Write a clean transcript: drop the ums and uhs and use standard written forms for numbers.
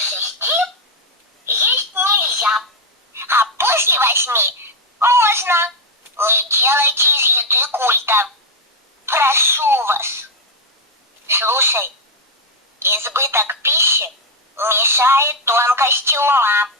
6 есть нельзя, а после 8 можно. Не делайте из еды культа. Прошу вас. Слушай, избыток пищи мешает тонкости ума.